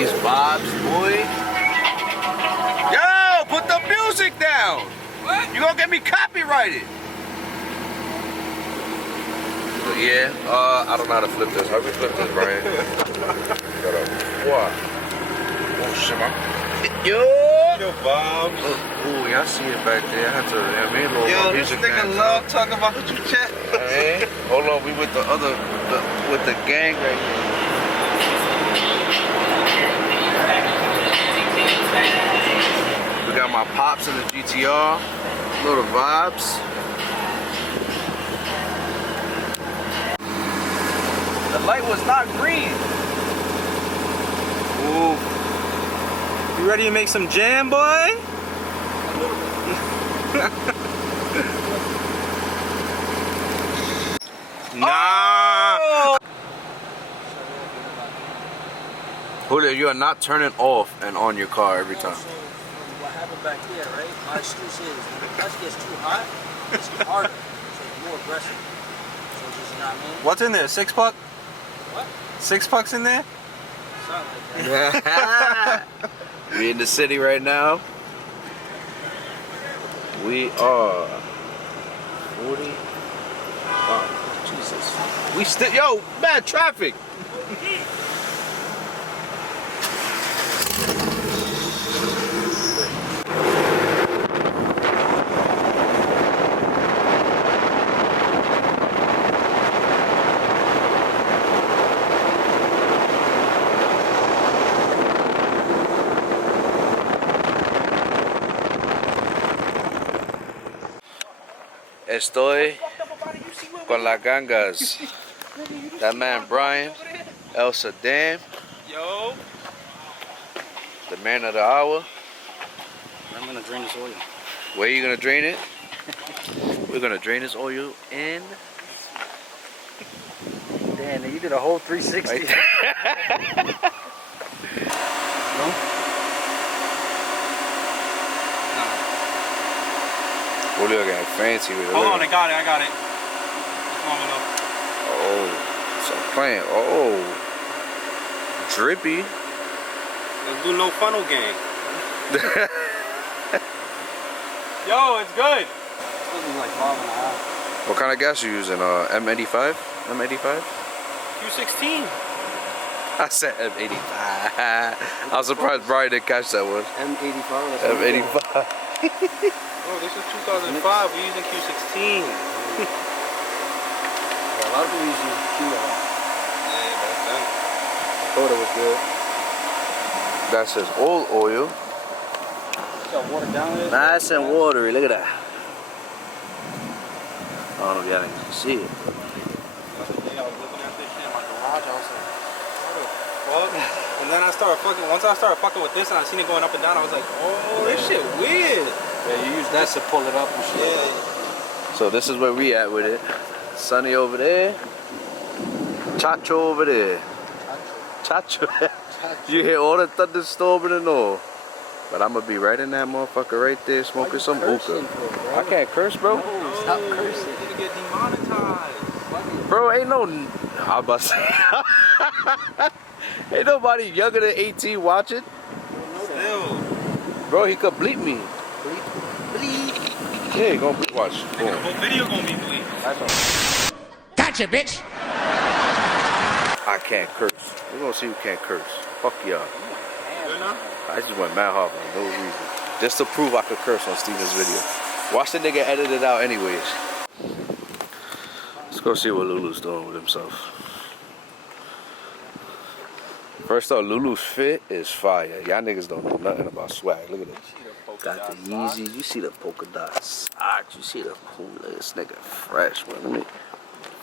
these vibes, boy. Yo, put the music down. What? You gonna get me copyrighted. But yeah, I don't know how to flip this. How we flip this, Brian? Shut up. What? Oh shit, man. Yo! Yo, Bob. Oh, y'all see it back there. I had to, I mean, yo, this nigga love talking about the chat. Hey, hold on, we with the other, with the gang right here. We got my pops in the GTR. Little vibes. The light was not green. Ooh. You ready to make some jam, boy? Nah. Oh! Julio, you are not turning off and on your car every time. So what happened back here, right? My excuse is when the clutch gets too hot, it's harder, so it's more aggressive. So just, you know what I mean? What's in there? 6-puck? What? 6-pucks in there? Something like that. We in the city right now. We are 40. Wow, Jesus. We still, yo, bad traffic. Estoy con las gangas. That man Brian, Elsa Dam, Yo. the man of the hour. I'm gonna drain this oil. Where are you gonna drain it? We're gonna drain this oil in. Damn, you did a whole 360. Right there. No? Julio getting fancy with it. Hold on, I got it. Long enough. Oh, so I'm playing. Oh, drippy. Let's do no funnel game. Yo, it's good. It's like 5.5. What kind of gas you using? M85? M85? Q16. I said M85. I was surprised Brian didn't catch that one. M85. M85. Oh, this is 2005. We're using Q16. A lot of people use Q. Yeah, that's done. Thought it was good. That says old oil. Got water down there. Nice and watery. Look at that. I don't know if y'all can see it. The other day I was looking at this shit in my garage. I was like, what the fuck? And then once I started fucking with this and I seen it going up and down, I was like, oh, this shit weird. Yeah, you use that to pull it up and shit. Yeah. So this is where we at with it. Sunny over there. Chacho over there. Chacho. You hear all the thunderstorming and all. But I'm gonna be right in that motherfucker right there smoking some hookah. I can't curse, bro. No, stop cursing. You're gonna get demonetized. Bro, ain't no. I'm about to say. Ain't nobody younger than 18 watching. Still. Bro, he could bleep me. Bleep. Yeah, he gonna bleep. Watch. The Boom. whole video gonna be bleep. Gotcha, bitch. I can't curse. We're gonna see who can't curse. Fuck y'all. Good enough? I just went mad hard for no reason. Just to prove I could curse on Steven's video. Watch the nigga edit it out anyways. Let's go see what Lulu's doing with himself. First off, Lulu's fit is fire. Y'all niggas don't know nothing about swag. Look at it. Got the Yeezy. You see the polka dot socks. You see the cool. Look, this nigga fresh. Well, let me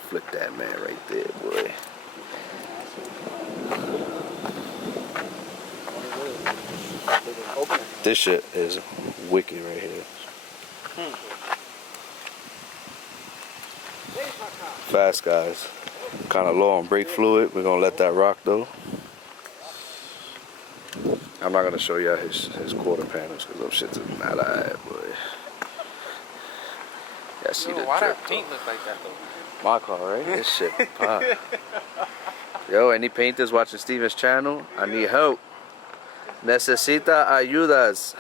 flick that man right there, boy. This shit is wicked right here. Fast guys. Kind of low on brake fluid. We're gonna let that rock though. I'm not gonna show y'all his quarter panels because those shits are not alright, boy. Yeah, see the Why drip, that paint look like that though? my car, right? This shit pop. Yo, any painters watching Steven's channel? I need help. Necesita ayudas.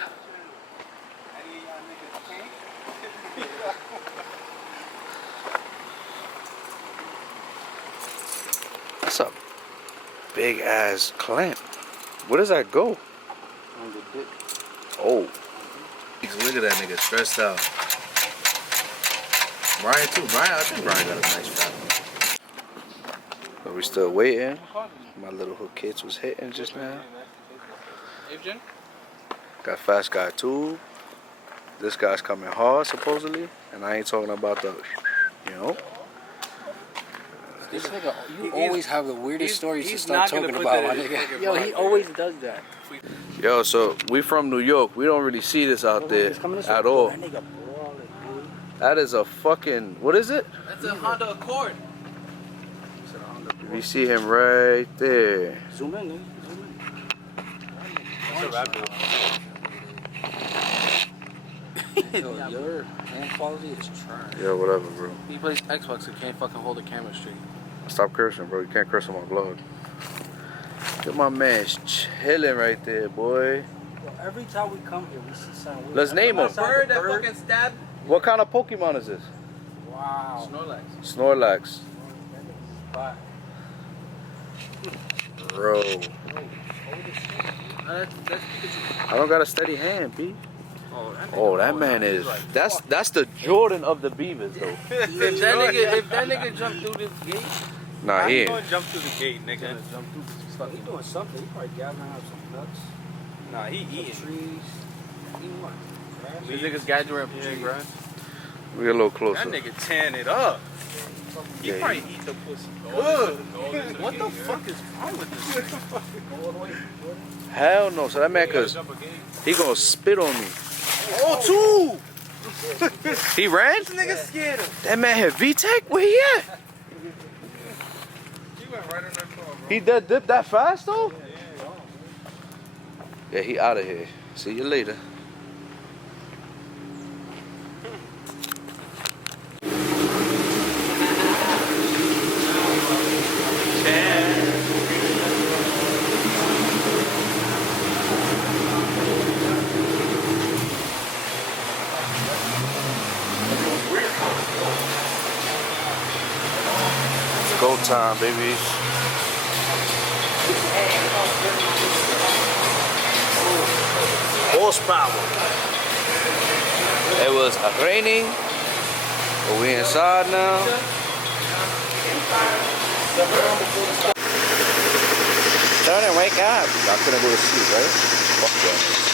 That's a big ass clamp. Where does that go? On the dick. Oh. Look at that nigga stressed out. Brian too. I think Brian got a nice fat. But we still waiting. My little hook kits was hitting just now. Got Fast Guy 2. This guy's coming hard supposedly. And I ain't talking about the, you know. This nigga, you always have the weirdest stories to start talking about, my nigga. Yo, he always does that. Yo, so we from New York. We don't really see this out there at all. That nigga brawling, dude. That is a fucking, what is it? That's a Honda Accord. You see him right there. Zoom in, nigga. Zoom in. Yo, your hand quality is trash. Yeah, whatever, bro. He plays Xbox and can't fucking hold the camera straight. Stop cursing, bro. You can't curse on my vlog. Look at my man's chilling right there, boy. Yo, every time we come here, we see something weird. Let's name him. Bird that fucking stabbed. What kind of Pokemon is this? Wow. Snorlax. Snorlax. Bye. Bro. That's Pikachu. I don't got a steady hand, B. Oh, that man is. That's the Jordan of the Beavers, though. if that nigga jumped through this gate, Nah, he ain't. gonna jump through the gate, nigga. He's doing something. He probably gathering out some nuts. Nah, he eating. Trees. Eating what? Grass? These niggas gathering from tree grass. We get a little closer. That nigga tearing it up. He Yeah, probably eat the pussy. Good. What the fuck is wrong with this nigga? Hell no. So that man, he gonna spit on me. Oh, two! He ran? This nigga scared him. That man had VTEC? Where he at? He went right on that car, bro. He dead dipped that fast though? Yeah, he out of here. See you later. Go time, babies. Horsepower. It was raining, but we inside now. Turn and wake up. I couldn't go to sleep, right? Fuck that.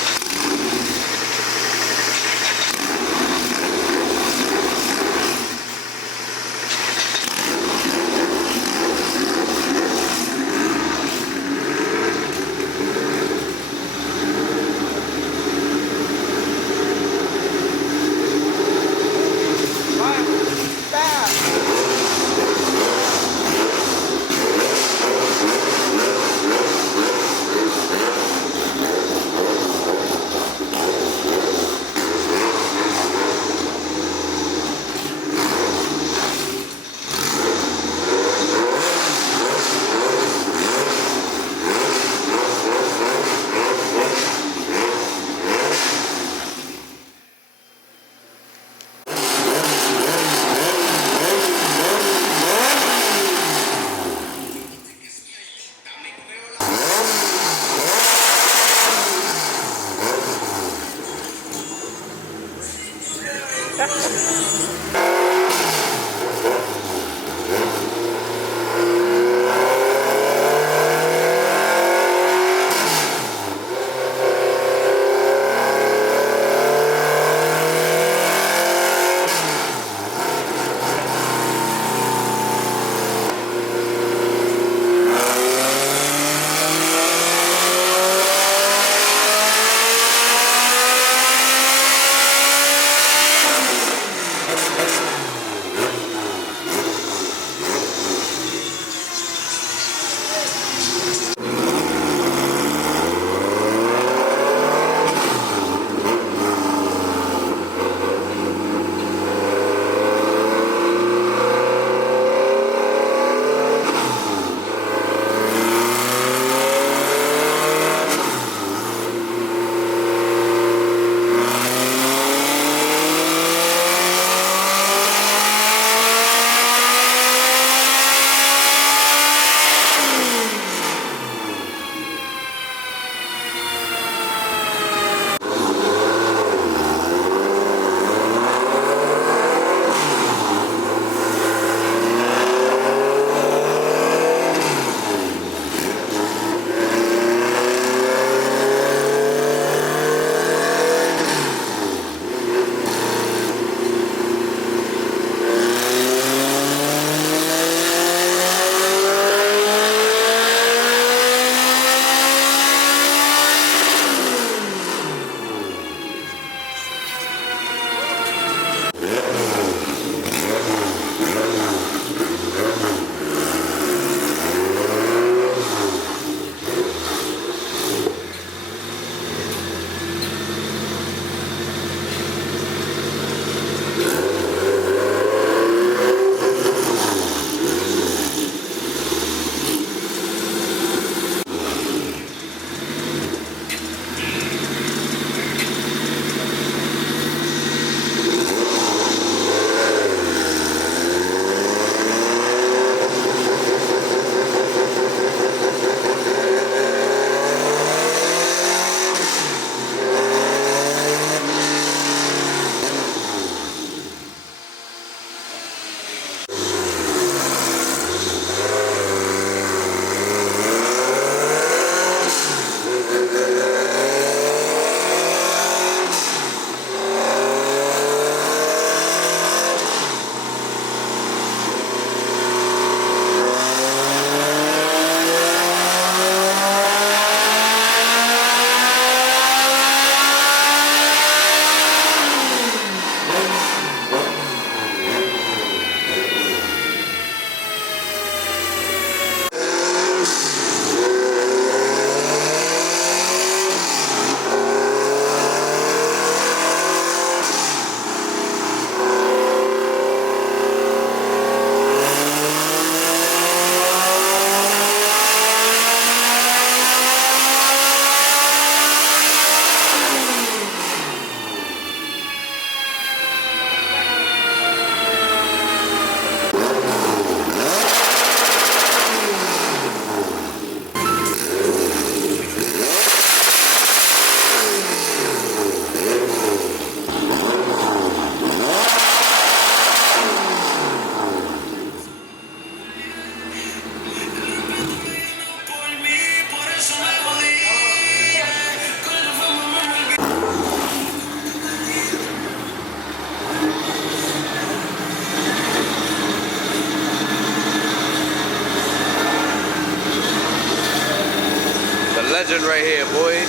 Legend right here, boys.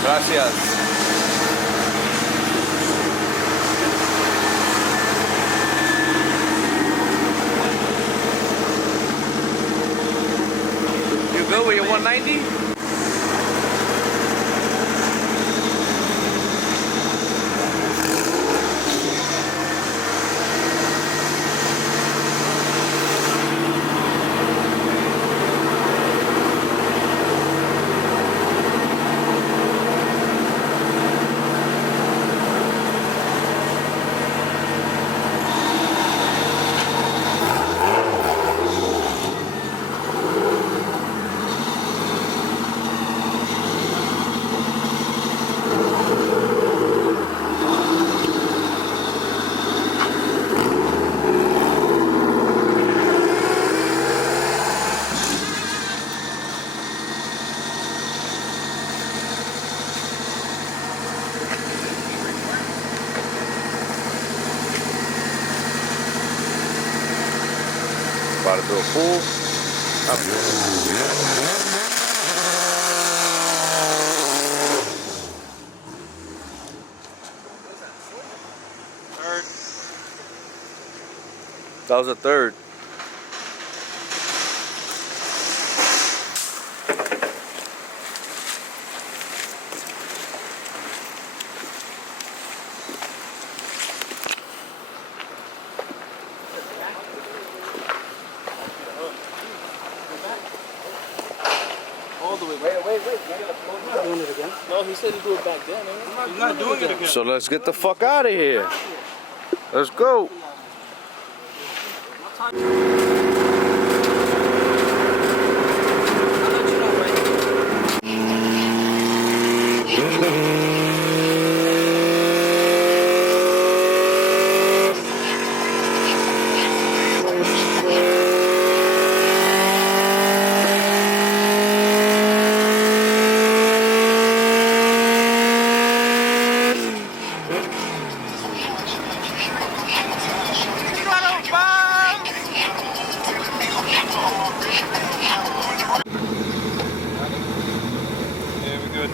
Gracias. You good with your 190? About to do a full. Third. That was a third. All the way. Wait. I'm not doing it again. No, he said he'd do it back then. He's not doing it again. So let's get the fuck out of here. Let's go. Yeah, we're good.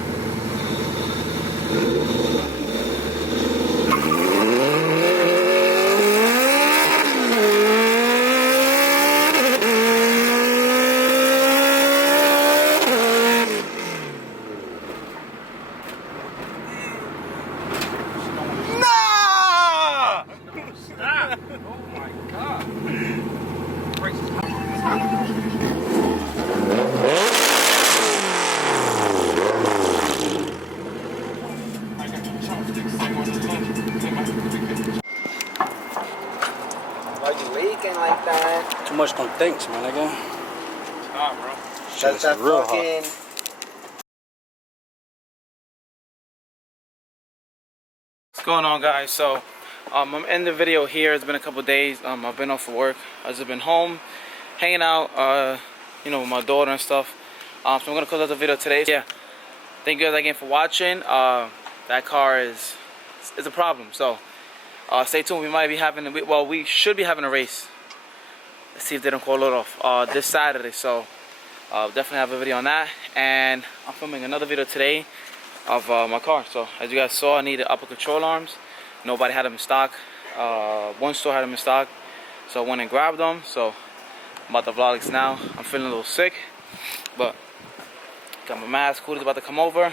Why you leaking like that? Too much don't thinks, man, nigga. Stop, bro. That's that real hot. fucking... What's going on, guys? So I'm ending the video here. It's been a couple days. I've been off of work. I've just been home hanging out, you know, with my daughter and stuff. So I'm gonna close out the video today. Yeah, thank you guys again for watching. That car is a problem, so stay tuned. We might be having we should be having a race. Let's see if they don't call it off this Saturday. So definitely have a video on that, and I'm filming another video today of my car. So as you guys saw, I needed upper control arms. Nobody had them in stock. One store had them in stock, so I went and grabbed them. So I'm about to vlog this now. I'm feeling a little sick, but got my mask. Cool is about to come over.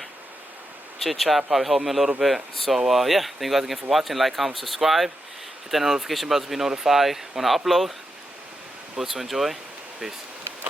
Chit chat, probably help me a little bit. So yeah, thank you guys again for watching. Like, comment, subscribe, hit that notification bell to be notified when I upload. Hope to enjoy. Peace.